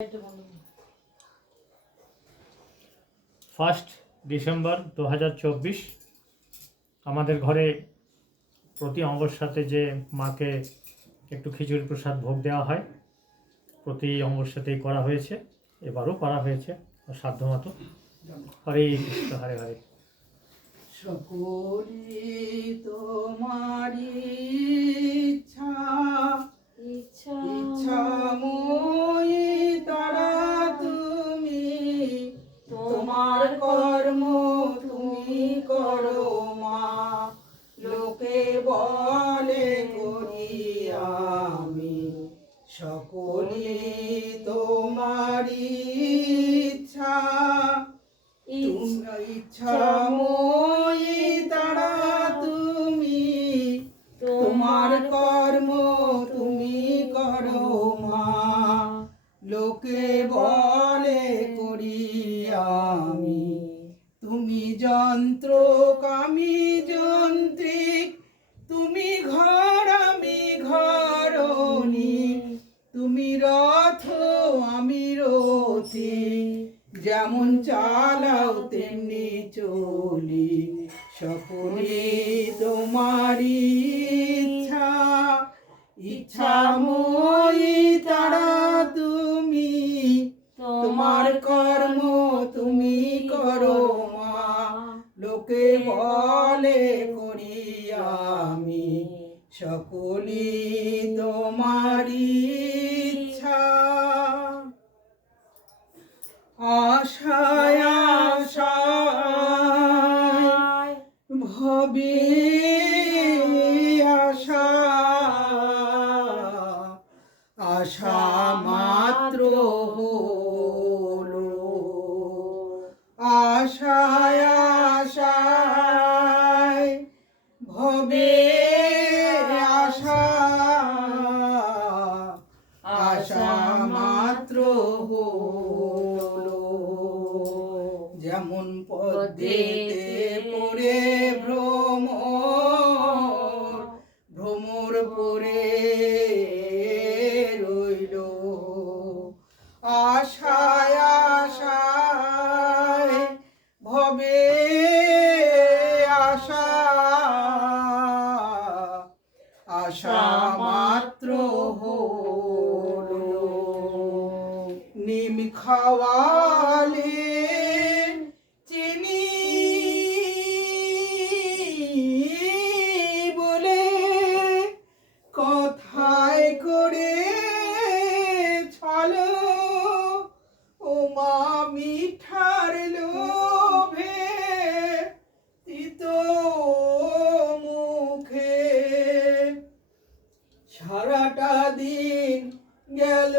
1 December 2024 আমাদের ঘরে প্রতি অমাবস্যাতে যে মাকে একটু খিচুড়ি প্রসাদ ভোগ দেওয়া হয়, প্রতি অমাবস্যাতেই করা হয়েছে, এবারও করা হয়েছে সাধ্যমতো। হরে কৃষ্ণ, হরে হরে। সকলি তোমারি ইচ্ছা ইচ্ছাময়ী তারা তুমি, তোমার কর্ম তুমি করো মা। লোকে বলে করি আমি, সকলি তোমারি ইচ্ছা ইচ্ছাময়ী তারা তুমি, তোমার কর্ম তুমি করো মা। লোকে বলে করি আমি, তুমি যন্ত্র আমি যন্ত্রিক, তুমি ঘর আমি ঘরণী, তুমি রথ আমি রথী, যেমন চালাও তেমনি চলি। সকলে তোমারি ইচ্ছা ইচ্ছাময়ী তারা তুমি, তোমার কর্ম তুমি করো মা। লোকে বলে করি আমি, সকলি তোমারি ইচ্ছা। আশায় আশায় ভবে আশা, আশা মাত্র হলো। আশায় আশায় ভবে আশা, আশা মাত্র হলো। যেমন পদ্মেতে পড়ে ভ্রমর, ভ্রমর পড়ে রইল। আশায় আশায় ভবে আশা, আশা মাত্র হলো। নিম খাওয়ালে চিনি বলে, কথায় করে ছলো। ও মা মিঠার লোভে তিতো মুখে, সারাটা দিন গেল